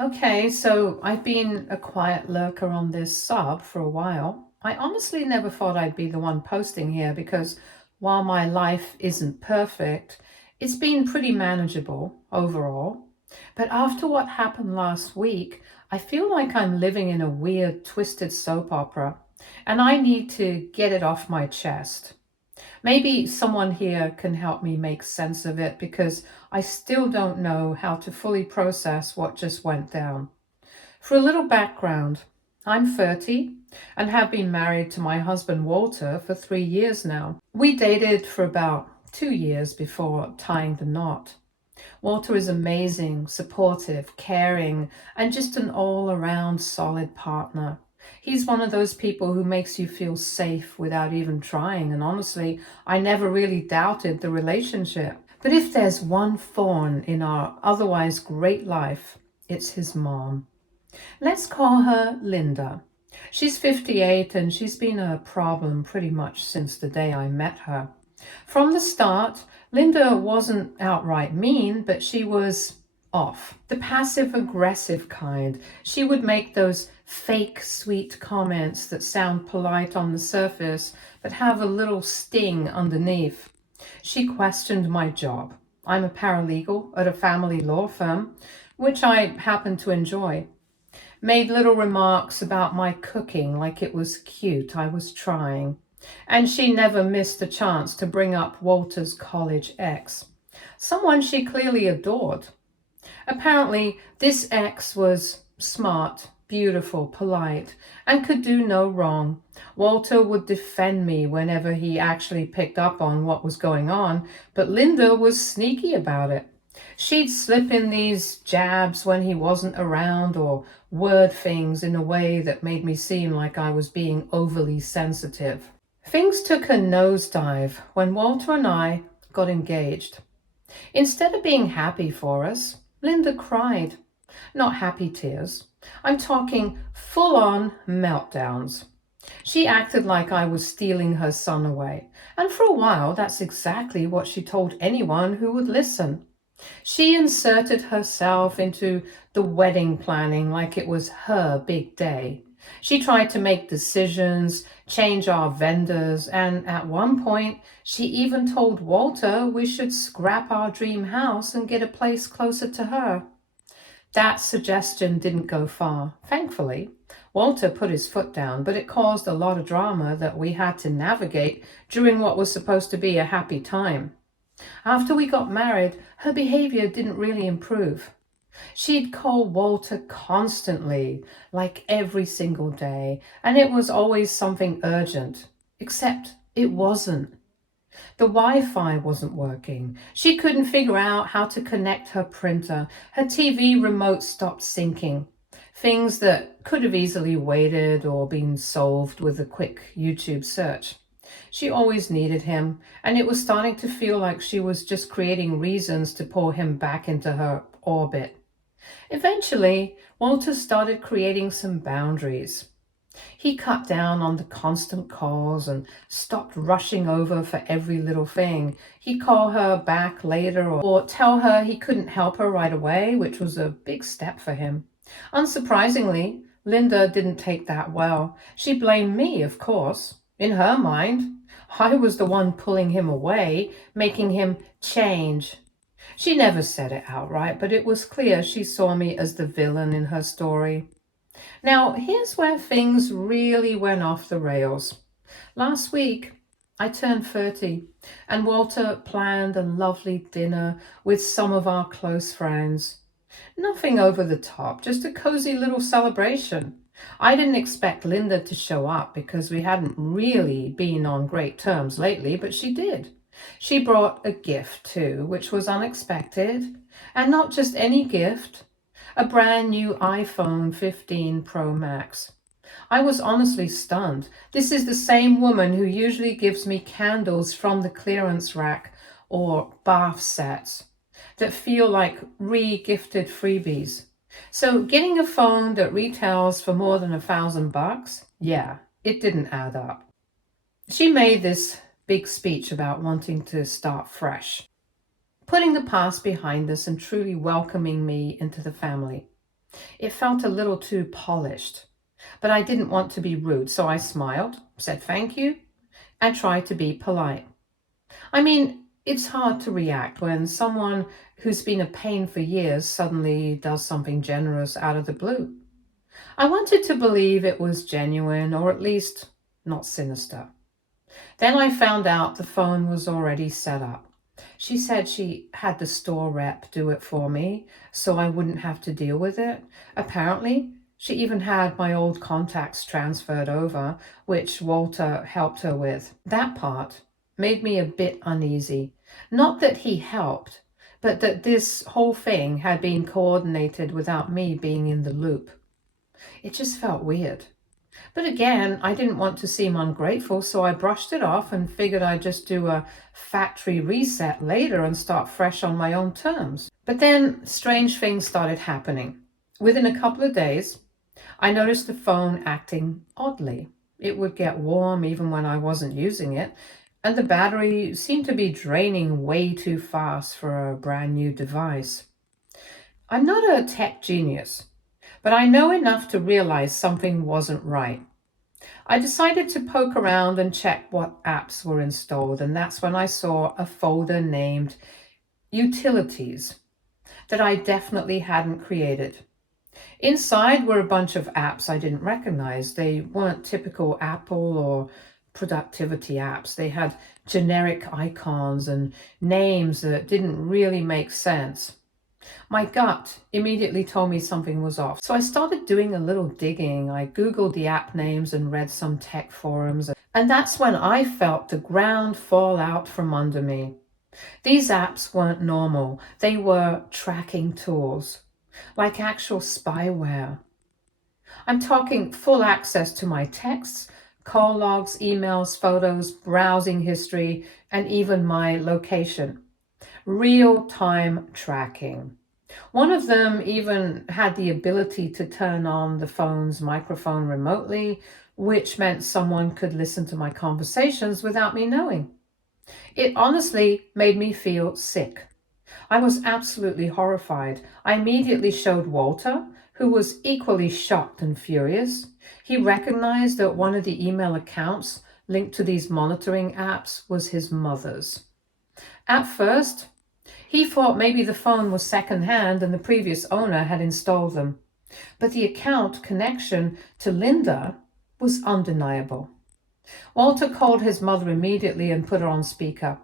Okay, so I've been a quiet lurker on this sub for a while. I honestly never thought I'd be the one posting here because while my life isn't perfect, it's been pretty manageable overall. But after what happened last week, I feel like I'm living in a weird, twisted soap opera, and I need to get it off my chest. Maybe someone here can help me make sense of it because I still don't know how to fully process what just went down. For a little background, I'm 30 and have been married to my husband Walter for 3 years now. We dated for about 2 years before tying the knot. Walter is amazing, supportive, caring, and just an all around solid partner. He's one of those people who makes you feel safe without even trying, and honestly, I never really doubted the relationship. But if there's one thorn in our otherwise great life, it's his mom. Let's call her Linda. She's 58 and she's been a problem pretty much since the day I met her. From the start, Linda wasn't outright mean, but she was off. The passive aggressive kind. She would make those fake sweet comments that sound polite on the surface, but have a little sting underneath. She questioned my job. I'm a paralegal at a family law firm, which I happen to enjoy. Made little remarks about my cooking like it was cute, I was trying. And she never missed a chance to bring up Walter's college ex, someone she clearly adored. Apparently, this ex was smart, beautiful, polite, and could do no wrong. Walter would defend me whenever he actually picked up on what was going on, but Linda was sneaky about it. She'd slip in these jabs when he wasn't around or word things in a way that made me seem like I was being overly sensitive. Things took a nosedive when Walter and I got engaged. Instead of being happy for us, Linda cried. Not happy tears. I'm talking full on meltdowns. She acted like I was stealing her son away. And for a while, that's exactly what she told anyone who would listen. She inserted herself into the wedding planning like it was her big day. She tried to make decisions, change our vendors, and at one point, she even told Walter we should scrap our dream house and get a place closer to her. That suggestion didn't go far, thankfully. Walter put his foot down, but it caused a lot of drama that we had to navigate during what was supposed to be a happy time. After we got married, her behavior didn't really improve. She'd call Walter constantly, like every single day, and it was always something urgent. Except it wasn't. The Wi-Fi wasn't working. She couldn't figure out how to connect her printer. Her TV remote stopped syncing. Things that could have easily waited or been solved with a quick YouTube search. She always needed him, and it was starting to feel like she was just creating reasons to pull him back into her orbit. Eventually, Walter started creating some boundaries. He cut down on the constant calls and stopped rushing over for every little thing. He'd call her back later or tell her he couldn't help her right away, which was a big step for him. Unsurprisingly, Linda didn't take that well. She blamed me, of course. In her mind, I was the one pulling him away, making him change. She never said it outright, but it was clear she saw me as the villain in her story. Now, here's where things really went off the rails. Last week, I turned 30, and Walter planned a lovely dinner with some of our close friends. Nothing over the top, just a cozy little celebration. I didn't expect Linda to show up because we hadn't really been on great terms lately, but she did. She brought a gift too, which was unexpected, and not just any gift, a brand new iPhone 15 Pro Max. I was honestly stunned. This is the same woman who usually gives me candles from the clearance rack or bath sets that feel like re-gifted freebies. So getting a phone that retails for more than $1,000, yeah, it didn't add up. She made this big speech about wanting to start fresh, putting the past behind us and truly welcoming me into the family. It felt a little too polished, but I didn't want to be rude, so I smiled, said thank you, and tried to be polite. I mean, it's hard to react when someone who's been a pain for years suddenly does something generous out of the blue. I wanted to believe it was genuine, or at least not sinister. Then I found out the phone was already set up. She said she had the store rep do it for me so I wouldn't have to deal with it. Apparently, she even had my old contacts transferred over, which Walter helped her with. That part made me a bit uneasy. Not that he helped, but that this whole thing had been coordinated without me being in the loop. It just felt weird. But again, I didn't want to seem ungrateful, so I brushed it off and figured I'd just do a factory reset later and start fresh on my own terms. But then strange things started happening. Within a couple of days, I noticed the phone acting oddly. It would get warm even when I wasn't using it, and the battery seemed to be draining way too fast for a brand new device. I'm not a tech genius, but I know enough to realize something wasn't right. I decided to poke around and check what apps were installed, and that's when I saw a folder named Utilities that I definitely hadn't created. Inside were a bunch of apps I didn't recognize. They weren't typical Apple or productivity apps. They had generic icons and names that didn't really make sense. My gut immediately told me something was off. So I started doing a little digging. I Googled the app names and read some tech forums. And that's when I felt the ground fall out from under me. These apps weren't normal. They were tracking tools, like actual spyware. I'm talking full access to my texts, call logs, emails, photos, browsing history, and even my location. Real-time tracking. One of them even had the ability to turn on the phone's microphone remotely, which meant someone could listen to my conversations without me knowing. It honestly made me feel sick. I was absolutely horrified. I immediately showed Walter, who was equally shocked and furious. He recognized that one of the email accounts linked to these monitoring apps was his mother's. At first, he thought maybe the phone was secondhand and the previous owner had installed them. But the account connection to Linda was undeniable. Walter called his mother immediately and put her on speaker.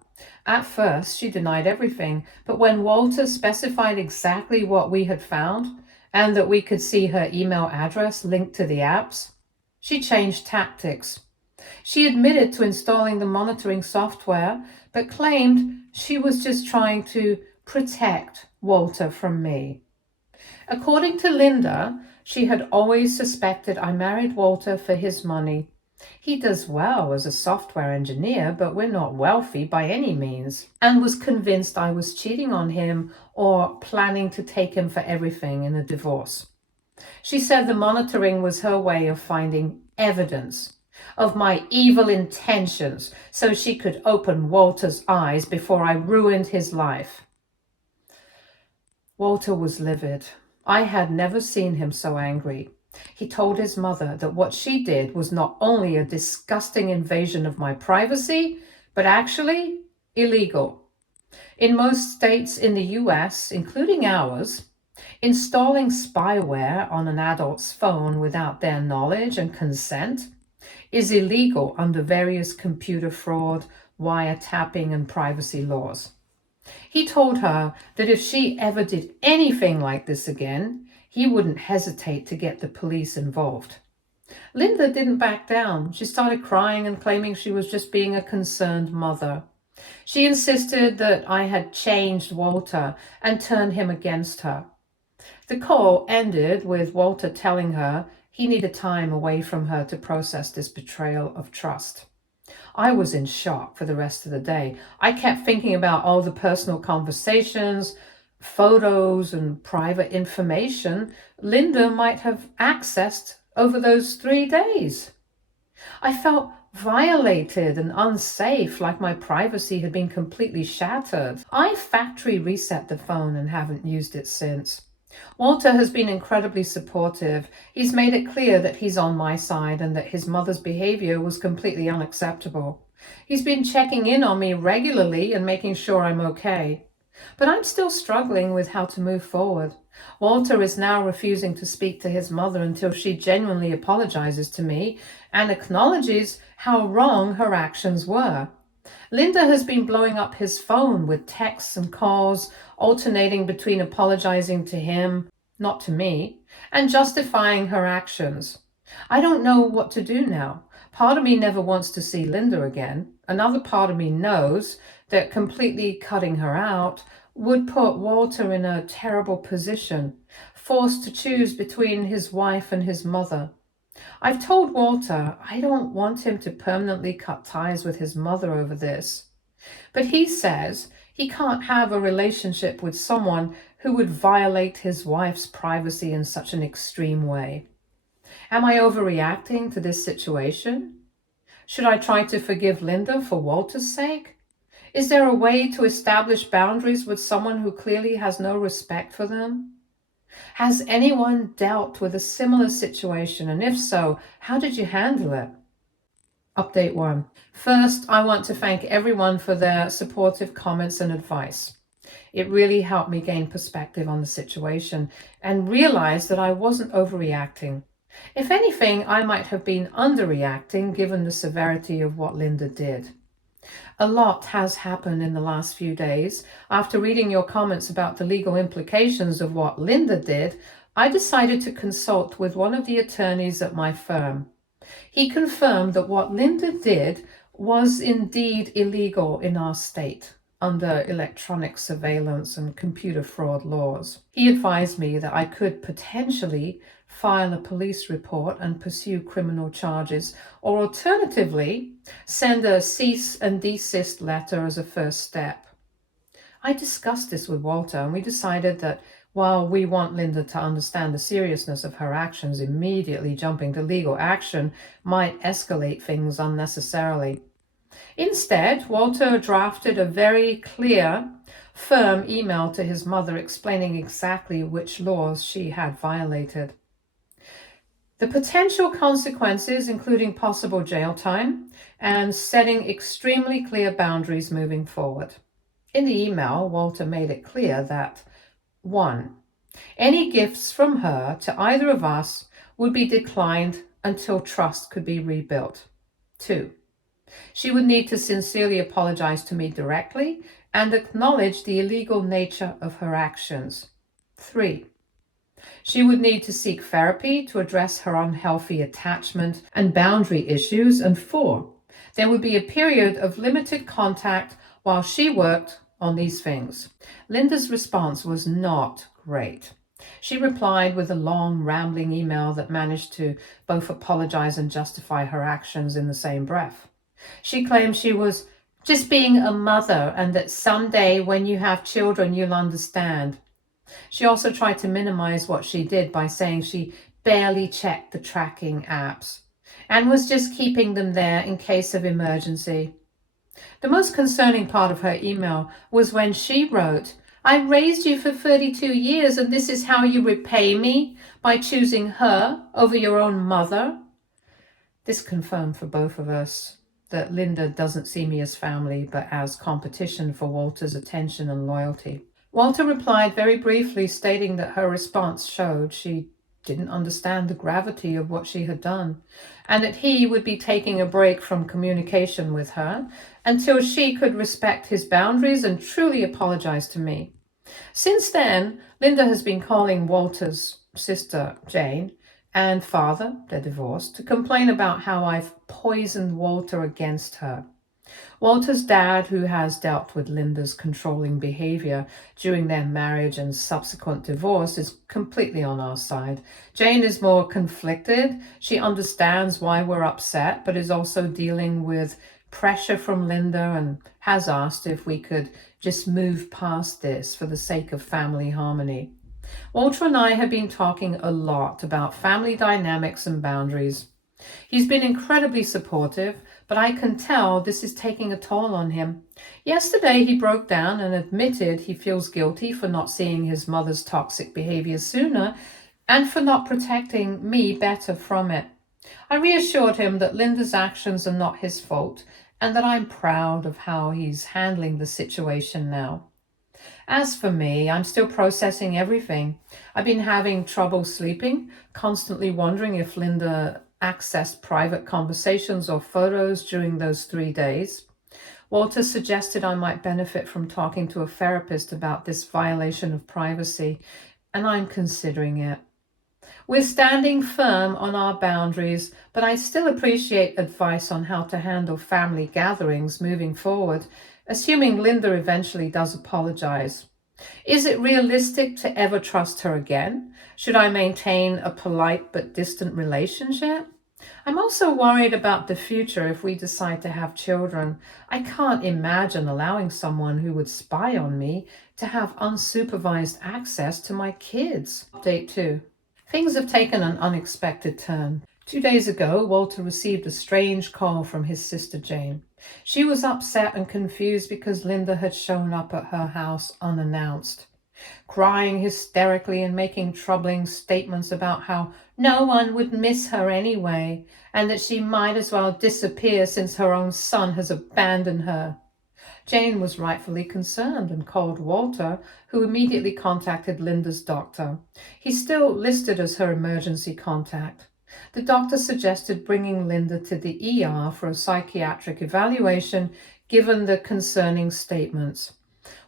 At first, she denied everything, but when Walter specified exactly what we had found and that we could see her email address linked to the apps, she changed tactics. She admitted to installing the monitoring software, but claimed she was just trying to protect Walter from me. According to Linda, she had always suspected I married Walter for his money. He does well as a software engineer, but we're not wealthy by any means, and was convinced I was cheating on him or planning to take him for everything in a divorce. She said the monitoring was her way of finding evidence of my evil intentions so she could open Walter's eyes before I ruined his life. Walter was livid. I had never seen him so angry. He told his mother that what she did was not only a disgusting invasion of my privacy, but actually illegal. In most states in the US, including ours, installing spyware on an adult's phone without their knowledge and consent is illegal under various computer fraud, wiretapping, and privacy laws. He told her that if she ever did anything like this again, he wouldn't hesitate to get the police involved. Linda didn't back down. She started crying and claiming she was just being a concerned mother. She insisted that I had changed Walter and turned him against her. The call ended with Walter telling her he needed time away from her to process this betrayal of trust. I was in shock for the rest of the day. I kept thinking about all the personal conversations, photos, and private information Linda might have accessed over those 3 days. I felt violated and unsafe, like my privacy had been completely shattered. I factory reset the phone and haven't used it since. Walter has been incredibly supportive. He's made it clear that he's on my side and that his mother's behavior was completely unacceptable. He's been checking in on me regularly and making sure I'm okay. But I'm still struggling with how to move forward. Walter is now refusing to speak to his mother until she genuinely apologizes to me and acknowledges how wrong her actions were. Linda has been blowing up his phone with texts and calls, alternating between apologizing to him, not to me, and justifying her actions. I don't know what to do now. Part of me never wants to see Linda again. Another part of me knows that completely cutting her out would put Walter in a terrible position, forced to choose between his wife and his mother. I've told Walter I don't want him to permanently cut ties with his mother over this, but he says he can't have a relationship with someone who would violate his wife's privacy in such an extreme way. Am I overreacting to this situation? Should I try to forgive Linda for Walter's sake? Is there a way to establish boundaries with someone who clearly has no respect for them? Has anyone dealt with a similar situation? And if so, how did you handle it? Update 1. First, I want to thank everyone for their supportive comments and advice. It really helped me gain perspective on the situation and realize that I wasn't overreacting. If anything, I might have been underreacting given the severity of what Linda did. A lot has happened in the last few days. After reading your comments about the legal implications of what Linda did, I decided to consult with one of the attorneys at my firm. He confirmed that what Linda did was indeed illegal in our state under electronic surveillance and computer fraud laws. He advised me that I could potentially file a police report and pursue criminal charges, or alternatively, send a cease and desist letter as a first step. I discussed this with Walter, and we decided that while we want Linda to understand the seriousness of her actions, immediately jumping to legal action might escalate things unnecessarily. Instead, Walter drafted a very clear, firm email to his mother explaining exactly which laws she had violated. The potential consequences, including possible jail time, and setting extremely clear boundaries moving forward. In the email, Walter made it clear that 1. Any gifts from her to either of us would be declined until trust could be rebuilt. 2. She would need to sincerely apologize to me directly and acknowledge the illegal nature of her actions. 3. She would need to seek therapy to address her unhealthy attachment and boundary issues. And 4, there would be a period of limited contact while she worked on these things. Linda's response was not great. She replied with a long, rambling email that managed to both apologize and justify her actions in the same breath. She claimed she was just being a mother and that someday when you have children, you'll understand. She also tried to minimize what she did by saying she barely checked the tracking apps and was just keeping them there in case of emergency. The most concerning part of her email was when she wrote, "I raised you for 32 years and this is how you repay me by choosing her over your own mother." This confirmed for both of us that Linda doesn't see me as family, but as competition for Walter's attention and loyalty. Walter replied very briefly, stating that her response showed she didn't understand the gravity of what she had done, and that he would be taking a break from communication with her until she could respect his boundaries and truly apologize to me. Since then, Linda has been calling Walter's sister, Jane, and father, they're divorced, to complain about how I've poisoned Walter against her. Walter's dad, who has dealt with Linda's controlling behavior during their marriage and subsequent divorce, is completely on our side. Jane is more conflicted. She understands why we're upset, but is also dealing with pressure from Linda and has asked if we could just move past this for the sake of family harmony. Walter and I have been talking a lot about family dynamics and boundaries. He's been incredibly supportive, but I can tell this is taking a toll on him. Yesterday, he broke down and admitted he feels guilty for not seeing his mother's toxic behavior sooner and for not protecting me better from it. I reassured him that Linda's actions are not his fault and that I'm proud of how he's handling the situation now. As for me, I'm still processing everything. I've been having trouble sleeping, constantly wondering if Linda accessed private conversations or photos during those 3 days. Walter suggested I might benefit from talking to a therapist about this violation of privacy, and I'm considering it. We're standing firm on our boundaries, but I still appreciate advice on how to handle family gatherings moving forward, assuming Linda eventually does apologize. Is it realistic to ever trust her again? Should I maintain a polite but distant relationship? I'm also worried about the future if we decide to have children. I can't imagine allowing someone who would spy on me to have unsupervised access to my kids. Update 2. Things have taken an unexpected turn. 2 days ago, Walter received a strange call from his sister Jane. She was upset and confused because Linda had shown up at her house unannounced, crying hysterically and making troubling statements about how no one would miss her anyway, and that she might as well disappear since her own son has abandoned her. Jane was rightfully concerned and called Walter, who immediately contacted Linda's doctor. He's still listed as her emergency contact. The doctor suggested bringing Linda to the ER for a psychiatric evaluation given the concerning statements.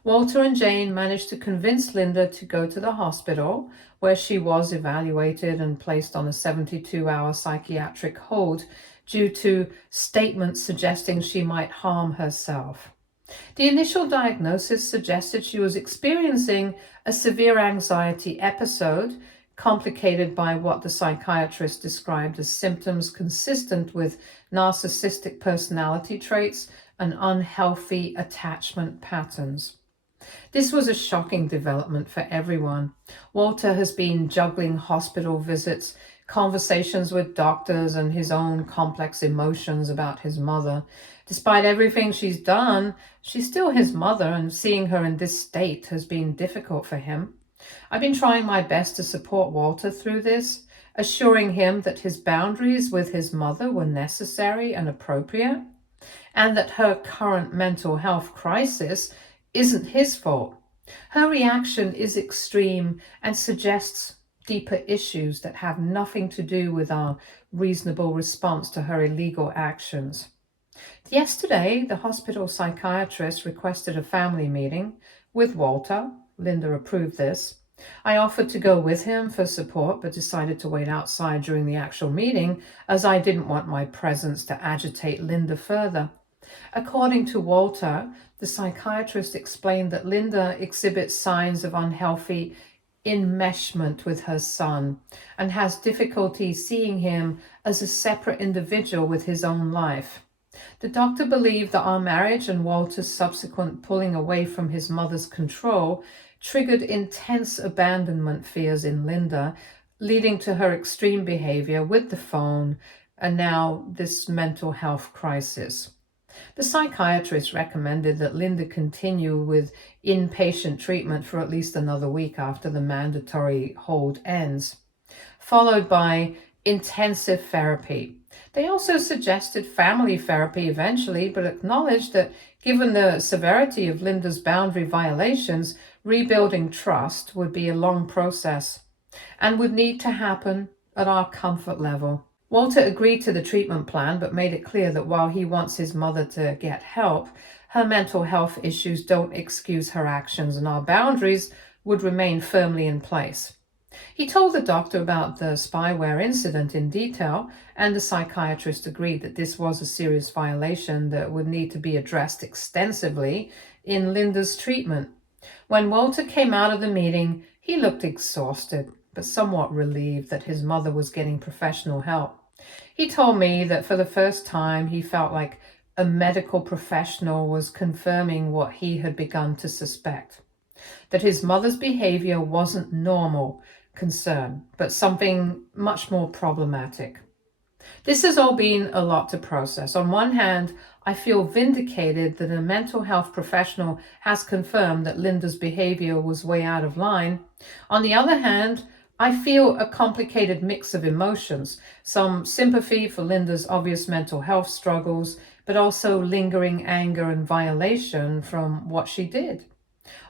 Walter and Jane managed to convince Linda to go to the hospital, where she was evaluated and placed on a 72-hour psychiatric hold due to statements suggesting she might harm herself. The initial diagnosis suggested she was experiencing a severe anxiety episode, complicated by what the psychiatrist described as symptoms consistent with narcissistic personality traits and unhealthy attachment patterns. This was a shocking development for everyone. Walter has been juggling hospital visits, conversations with doctors, and his own complex emotions about his mother. Despite everything she's done, she's still his mother, and seeing her in this state has been difficult for him. I've been trying my best to support Walter through this, assuring him that his boundaries with his mother were necessary and appropriate, and that her current mental health crisis isn't his fault. Her reaction is extreme and suggests deeper issues that have nothing to do with our reasonable response to her illegal actions. Yesterday, the hospital psychiatrist requested a family meeting with Walter. Linda approved this. I offered to go with him for support, but decided to wait outside during the actual meeting as I didn't want my presence to agitate Linda further. According to Walter, the psychiatrist explained that Linda exhibits signs of unhealthy enmeshment with her son and has difficulty seeing him as a separate individual with his own life. The doctor believed that our marriage and Walter's subsequent pulling away from his mother's control triggered intense abandonment fears in Linda, leading to her extreme behavior with the phone and now this mental health crisis. The psychiatrist recommended that Linda continue with inpatient treatment for at least another week after the mandatory hold ends, followed by intensive therapy. They also suggested family therapy eventually, but acknowledged that given the severity of Linda's boundary violations, rebuilding trust would be a long process and would need to happen at our comfort level. Walter agreed to the treatment plan, but made it clear that while he wants his mother to get help, her mental health issues don't excuse her actions, and our boundaries would remain firmly in place. He told the doctor about the spyware incident in detail, and the psychiatrist agreed that this was a serious violation that would need to be addressed extensively in Linda's treatment. When Walter came out of the meeting, he looked exhausted, but somewhat relieved that his mother was getting professional help. He told me that for the first time he felt like a medical professional was confirming what he had begun to suspect, that his mother's behavior wasn't normal concern, but something much more problematic. This has all been a lot to process. On one hand, I feel vindicated that a mental health professional has confirmed that Linda's behavior was way out of line. On the other hand, I feel a complicated mix of emotions, some sympathy for Linda's obvious mental health struggles, but also lingering anger and violation from what she did.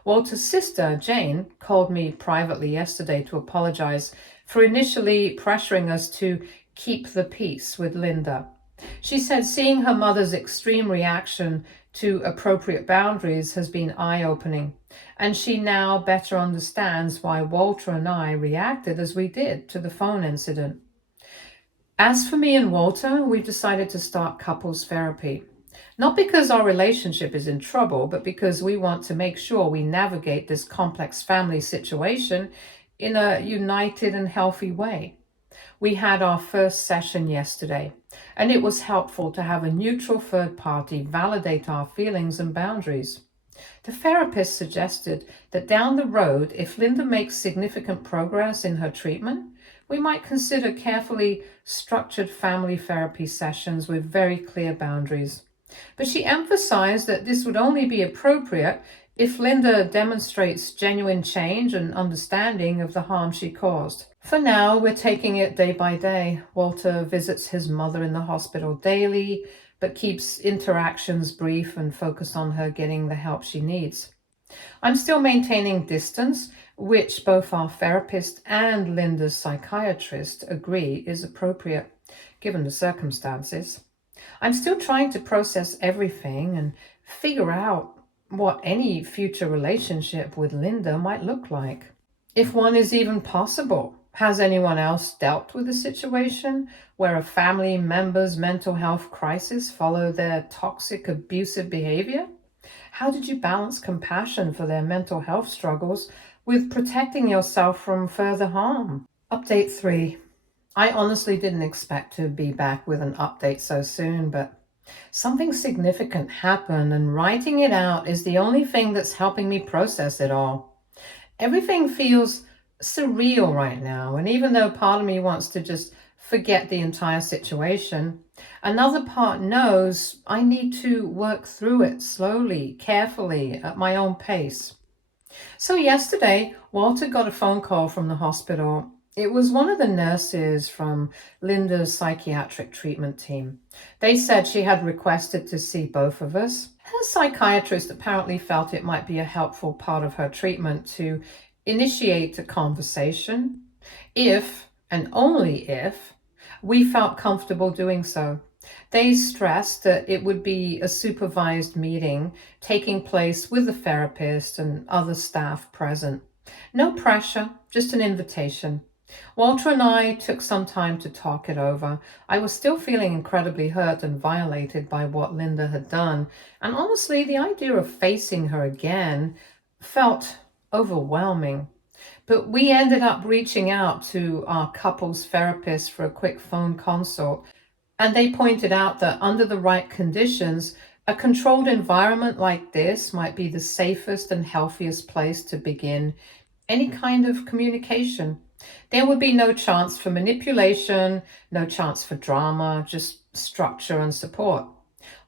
Walter's sister, Jane, called me privately yesterday to apologize for initially pressuring us to keep the peace with Linda. She said seeing her mother's extreme reaction to appropriate boundaries has been eye-opening, and she now better understands why Walter and I reacted as we did to the phone incident. As for me and Walter, we've decided to start couples therapy. Not because our relationship is in trouble, but because we want to make sure we navigate this complex family situation in a united and healthy way. We had our first session yesterday, and it was helpful to have a neutral third party validate our feelings and boundaries. The therapist suggested that down the road, if Linda makes significant progress in her treatment, we might consider carefully structured family therapy sessions with very clear boundaries. But she emphasized that this would only be appropriate if Linda demonstrates genuine change and understanding of the harm she caused. For now, we're taking it day by day. Walter visits his mother in the hospital daily, but keeps interactions brief and focused on her getting the help she needs. I'm still maintaining distance, which both our therapist and Linda's psychiatrist agree is appropriate, given the circumstances. I'm still trying to process everything and figure out what any future relationship with Linda might look like. If one is even possible. Has anyone else dealt with a situation where a family member's mental health crisis followed their toxic, abusive behavior? How did you balance compassion for their mental health struggles with protecting yourself from further harm? Update 3. I honestly didn't expect to be back with an update so soon, but something significant happened, and writing it out is the only thing that's helping me process it all. Everything feels surreal right now, and even though part of me wants to just forget the entire situation, another part knows I need to work through it slowly, carefully, at my own pace. So yesterday, Walter got a phone call from the hospital. It was one of the nurses from Linda's psychiatric treatment team. They said she had requested to see both of us. Her psychiatrist apparently felt it might be a helpful part of her treatment to initiate a conversation if, and only if, we felt comfortable doing so. They stressed that it would be a supervised meeting taking place with the therapist and other staff present. No pressure, just an invitation. Walter and I took some time to talk it over. I was still feeling incredibly hurt and violated by what Linda had done, and honestly, the idea of facing her again felt overwhelming. But we ended up reaching out to our couples therapist for a quick phone consult, and they pointed out that under the right conditions, a controlled environment like this might be the safest and healthiest place to begin any kind of communication. There would be no chance for manipulation, no chance for drama, just structure and support.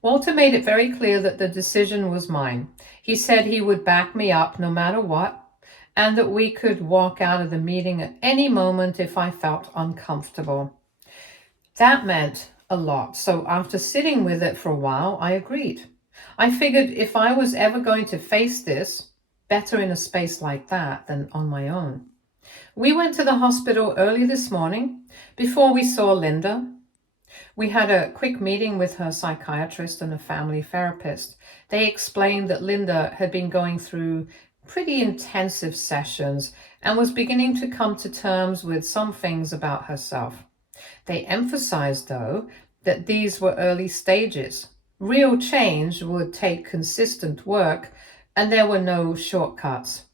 Walter made it very clear that the decision was mine. He said he would back me up no matter what, and that we could walk out of the meeting at any moment if I felt uncomfortable. That meant a lot, so after sitting with it for a while, I agreed. I figured if I was ever going to face this, better in a space like that than on my own. We went to the hospital early this morning before we saw Linda. We had a quick meeting with her psychiatrist and a family therapist. They explained that Linda had been going through pretty intensive sessions and was beginning to come to terms with some things about herself. They emphasized, though, that these were early stages. Real change would take consistent work, and there were no shortcuts.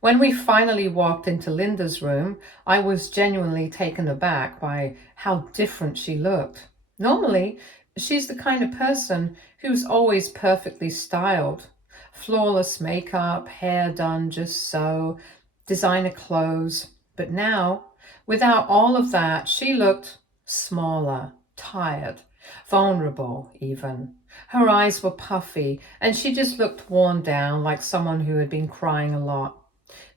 When we finally walked into Linda's room, I was genuinely taken aback by how different she looked. Normally, she's the kind of person who's always perfectly styled. Flawless makeup, hair done just so, designer clothes. But now, without all of that, she looked smaller, tired, vulnerable even. Her eyes were puffy, and she just looked worn down, like someone who had been crying a lot.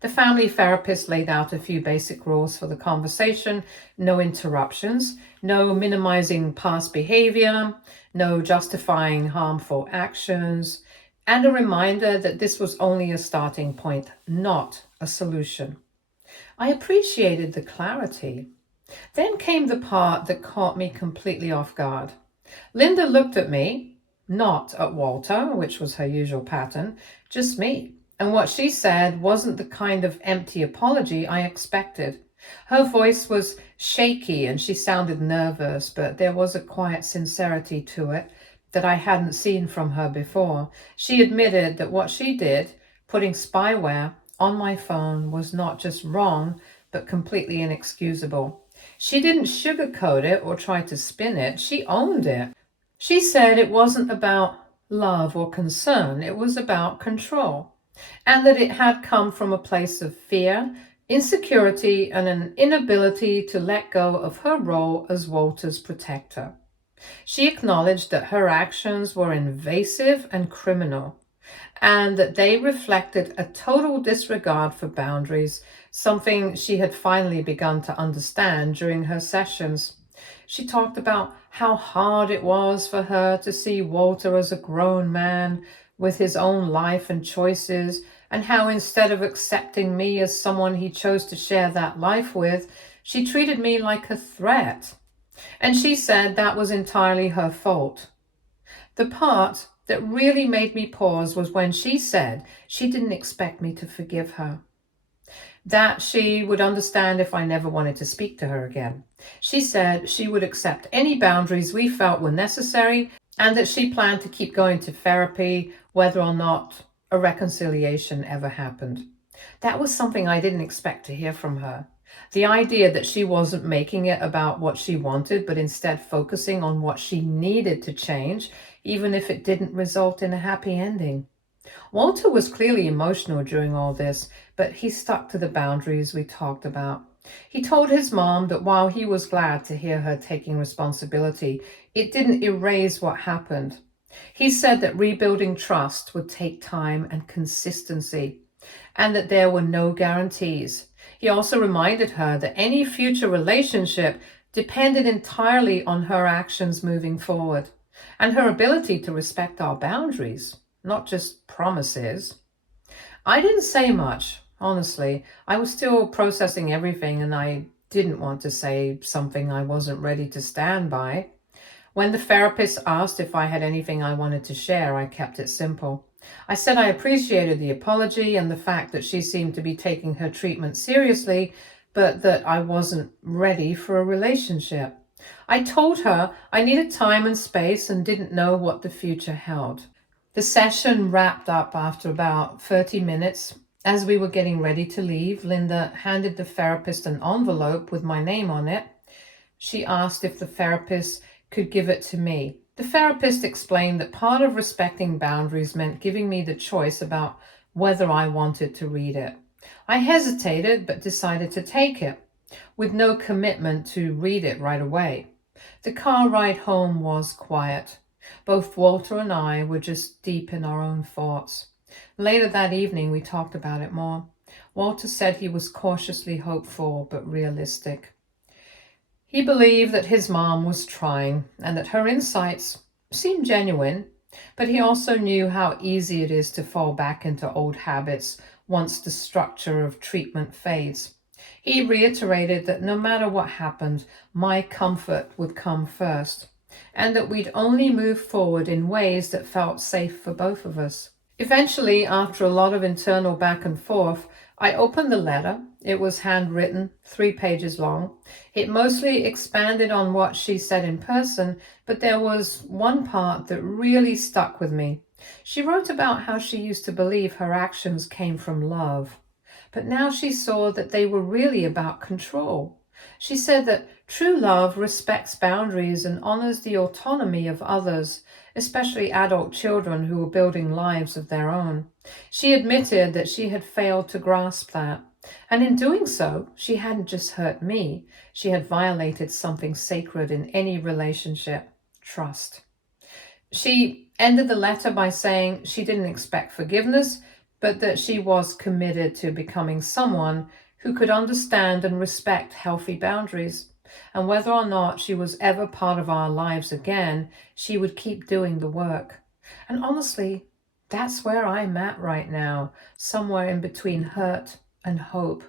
The family therapist laid out a few basic rules for the conversation: no interruptions, no minimizing past behavior, no justifying harmful actions, and a reminder that this was only a starting point, not a solution. I appreciated the clarity. Then came the part that caught me completely off guard. Linda looked at me, not at Walter, which was her usual pattern, just me. And what she said wasn't the kind of empty apology I expected. Her voice was shaky and she sounded nervous, but there was a quiet sincerity to it that I hadn't seen from her before. She admitted that what she did, putting spyware on my phone, was not just wrong, but completely inexcusable. She didn't sugarcoat it or try to spin it. She owned it. She said it wasn't about love or concern, it was about control, and that it had come from a place of fear, insecurity, and an inability to let go of her role as Walter's protector. She acknowledged that her actions were invasive and criminal, and that they reflected a total disregard for boundaries, something she had finally begun to understand during her sessions. She talked about how hard it was for her to see Walter as a grown man with his own life and choices, and how instead of accepting me as someone he chose to share that life with, she treated me like a threat. And she said that was entirely her fault. The part that really made me pause was when she said she didn't expect me to forgive her, that she would understand if I never wanted to speak to her again. She said she would accept any boundaries we felt were necessary, and that she planned to keep going to therapy whether or not a reconciliation ever happened. That was something I didn't expect to hear from her. The idea that she wasn't making it about what she wanted, but instead focusing on what she needed to change, even if it didn't result in a happy ending. Walter was clearly emotional during all this, but he stuck to the boundaries we talked about. He told his mom that while he was glad to hear her taking responsibility, it didn't erase what happened. He said that rebuilding trust would take time and consistency, and that there were no guarantees. He also reminded her that any future relationship depended entirely on her actions moving forward, and her ability to respect our boundaries, not just promises. I didn't say much, honestly. I was still processing everything, and I didn't want to say something I wasn't ready to stand by. When the therapist asked if I had anything I wanted to share, I kept it simple. I said I appreciated the apology and the fact that she seemed to be taking her treatment seriously, but that I wasn't ready for a relationship. I told her I needed time and space and didn't know what the future held. The session wrapped up after about 30 minutes. As we were getting ready to leave, Linda handed the therapist an envelope with my name on it. She asked if the therapist could give it to me. The therapist explained that part of respecting boundaries meant giving me the choice about whether I wanted to read it. I hesitated, but decided to take it, with no commitment to read it right away. The car ride home was quiet. Both Walter and I were just deep in our own thoughts. Later that evening, we talked about it more. Walter said he was cautiously hopeful, but realistic. He believed that his mom was trying and that her insights seemed genuine, but he also knew how easy it is to fall back into old habits once the structure of treatment fades. He reiterated that no matter what happened, my comfort would come first, and that we'd only move forward in ways that felt safe for both of us. Eventually, after a lot of internal back and forth, I opened the letter. It was handwritten, 3 pages long. It mostly expanded on what she said in person, but there was one part that really stuck with me. She wrote about how she used to believe her actions came from love, but now she saw that they were really about control. She said that true love respects boundaries and honors the autonomy of others, especially adult children who were building lives of their own. She admitted that she had failed to grasp that, And in doing so, she hadn't just hurt me, she had violated something sacred in any relationship: trust. She ended the letter by saying she didn't expect forgiveness, but that she was committed to becoming someone who could understand and respect healthy boundaries. And whether or not she was ever part of our lives again, she would keep doing the work. And honestly, that's where I'm at right now, somewhere in between hurt and hope.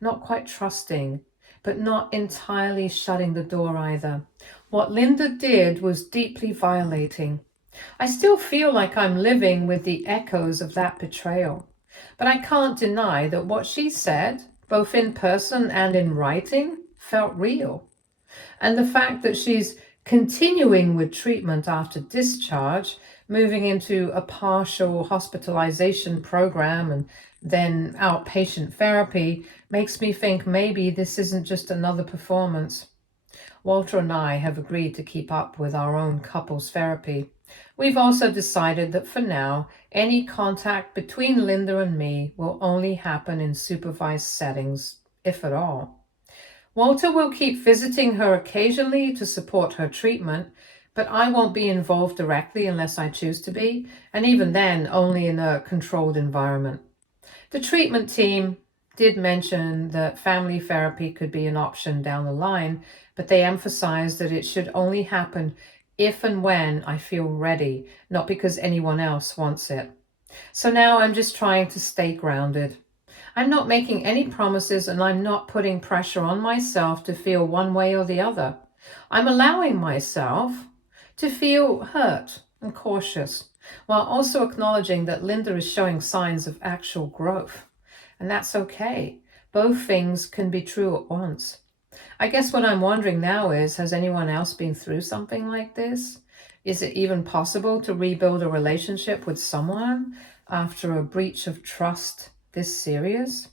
Not quite trusting, but not entirely shutting the door either. What Linda did was deeply violating. I still feel like I'm living with the echoes of that betrayal. But I can't deny that what she said, both in person and in writing, felt real. And the fact that she's continuing with treatment after discharge, moving into a partial hospitalization program and then outpatient therapy, makes me think maybe this isn't just another performance. Walter and I have agreed to keep up with our own couples therapy. We've also decided that for now, any contact between Linda and me will only happen in supervised settings, if at all. Walter will keep visiting her occasionally to support her treatment, but I won't be involved directly unless I choose to be, and even then, only in a controlled environment. The treatment team did mention that family therapy could be an option down the line, but they emphasized that it should only happen if and when I feel ready, not because anyone else wants it. So now I'm just trying to stay grounded. I'm not making any promises and I'm not putting pressure on myself to feel one way or the other. I'm allowing myself to feel hurt and cautious, while also acknowledging that Linda is showing signs of actual growth. And that's okay. Both things can be true at once. I guess what I'm wondering now is, has anyone else been through something like this? Is it even possible to rebuild a relationship with someone after a breach of trust this serious?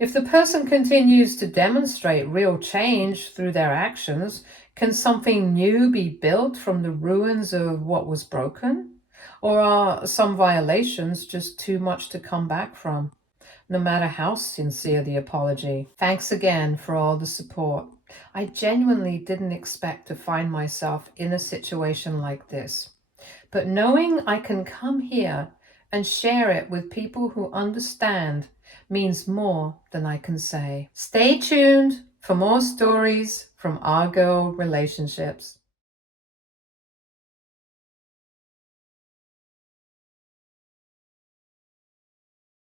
If the person continues to demonstrate real change through their actions, can something new be built from the ruins of what was broken? Or are some violations just too much to come back from, no matter how sincere the apology? Thanks again for all the support. I genuinely didn't expect to find myself in a situation like this. But knowing I can come here and share it with people who understand means more than I can say. Stay tuned for more stories from our girl relationships.